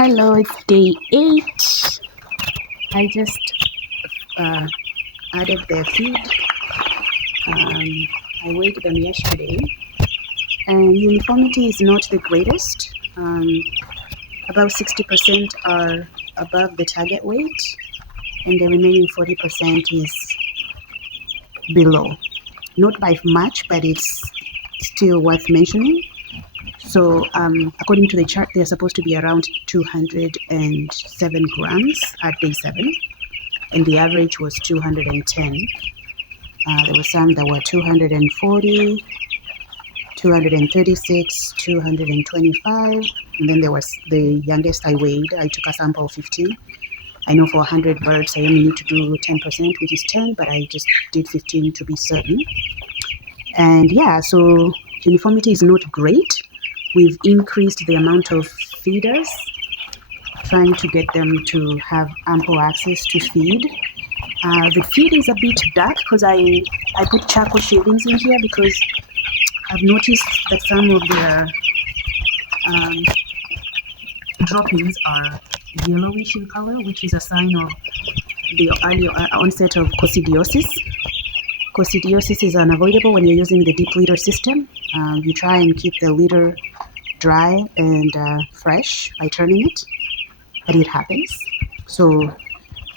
Hello, it's day 8. I just added their feed. I weighed them yesterday, and uniformity is not the greatest. About 60% are above the target weight, and the remaining 40% is below. Not by much, but it's still worth mentioning. So, according to the chart, they're supposed to be around 207 grams at day 7, and the average was 210. There were some that were 240, 236, 225, and then there was the youngest I weighed. I took a sample of 15. I know for 100 birds, I only need to do 10%, which is 10, but I just did 15 to be certain. And yeah, so uniformity is not great. We've increased the amount of feeders, trying to get them to have ample access to feed. The feed is a bit dark because I put charcoal shavings in here because I've noticed that some of their droppings are yellowish in color, which is a sign of the early onset of coccidiosis. Coccidiosis is unavoidable when you're using the deep litter system. You try and keep the litter dry and fresh by turning it, but it happens. So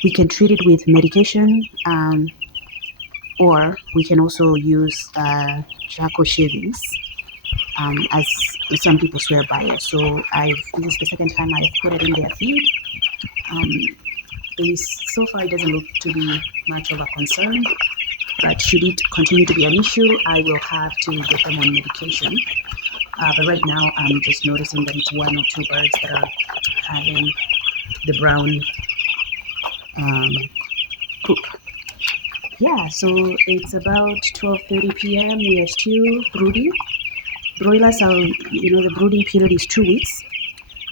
we can treat it with medication, or we can also use charcoal shavings, as some people swear by it. So this is the second time I've put it in their feed. So far it doesn't look to be much of a concern, but should it continue to be an issue, I will have to get them on medication. But right now I'm just noticing that it's 1 or 2 birds that are having the brown poop. Yeah, so it's about 12:30 p.m. We are still brooding. Broilers are, the brooding period is 2 weeks.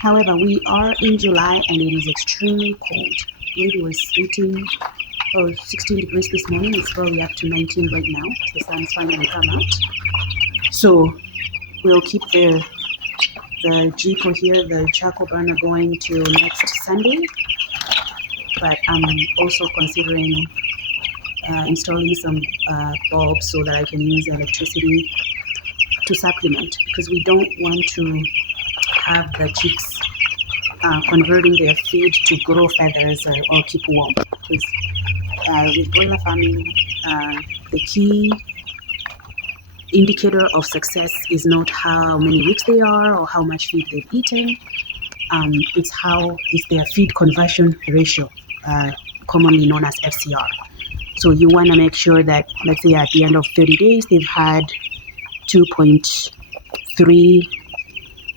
However, we are in July and it is extremely cold. I believe it was 18 or 16 degrees this morning. It's probably up to 19 right now. The sun's finally come out. So we'll keep the Jeepo here, the charcoal burner, going till next Sunday. But I'm also considering installing some bulbs so that I can use electricity to supplement, because we don't want to have the chicks converting their feed to grow feathers or keep warm. Because with broiler farming, the key indicator of success is not how many weeks they are or how much feed they've eaten. It's their feed conversion ratio, commonly known as FCR. So you want to make sure that, let's say at the end of 30 days, they've had 2.3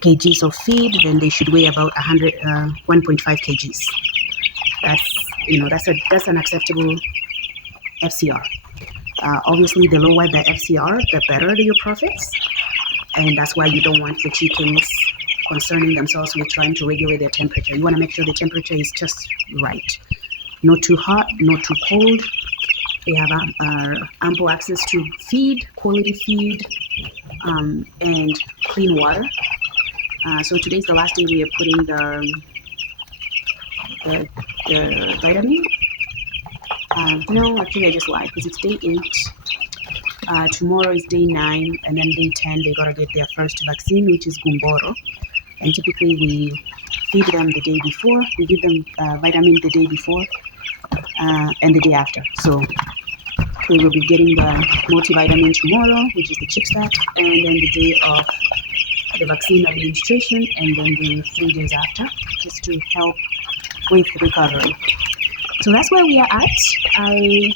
kgs of feed, then they should weigh about 1.5 kgs. That's an acceptable FCR. Obviously, the lower the FCR, the better your profits, and that's why you don't want the chickens concerning themselves with trying to regulate their temperature. You want to make sure the temperature is just right, not too hot, not too cold. They have ample access to feed, quality feed, and clean water. So today's the last day we are putting the vitamin. No, actually I just lied, because it's day 8. Tomorrow is day 9, and then day 10 they gotta get their first vaccine, which is Gumboro. And typically we feed them the day before. We give them vitamin the day before and the day after. So we will be getting the multivitamin tomorrow, which is the Chickstat, and then the day of the vaccine administration, and then the 3 days after, just to help with recovery. So that's where we are at. I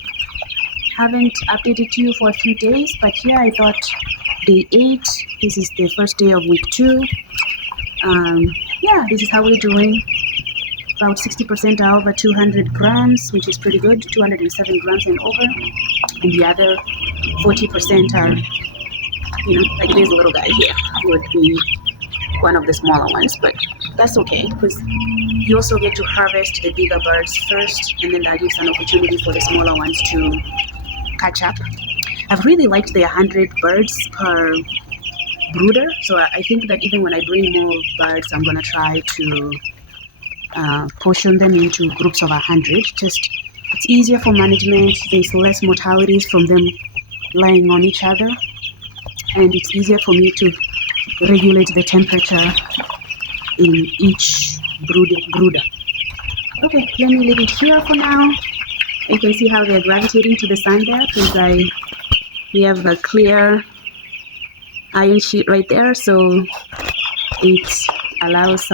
haven't updated you for a few days, but here I thought day 8, this is the first day of week 2. This is how we're doing. About 60% are over 200 grams, which is pretty good, 207 grams and over. And the other 40% are, like this little guy here would be one of the smaller ones, but that's okay, because you also get to harvest the bigger birds first, and then that gives an opportunity for the smaller ones to catch up. I've really liked the 100 birds per brooder, so I think that even when I bring more birds, I'm going to try to portion them into groups of 100. Just it's easier for management. There's less mortalities from them lying on each other, and it's easier for me to regulate the temperature in each brooder. Okay, let me leave it here for now. You can see how they're gravitating to the sun there, because we have a clear iron sheet right there, so it allows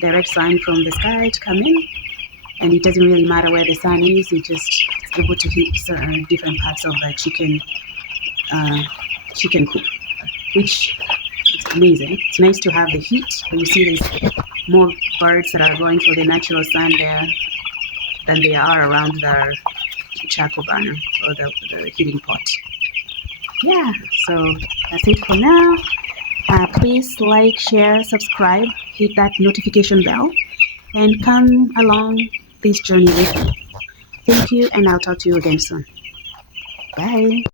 direct sun from the sky to come in, and it doesn't really matter where the sun is. It's able to hit certain different parts of the chicken coop, which is amazing. It's nice to have the heat. You see there's more birds that are going for the natural sun there than they are around the charcoal burner or the heating pot. Yeah, so that's it for now. Please like, share, subscribe, hit that notification bell, and come along this journey with me. Thank you, and I'll talk to you again soon. Bye.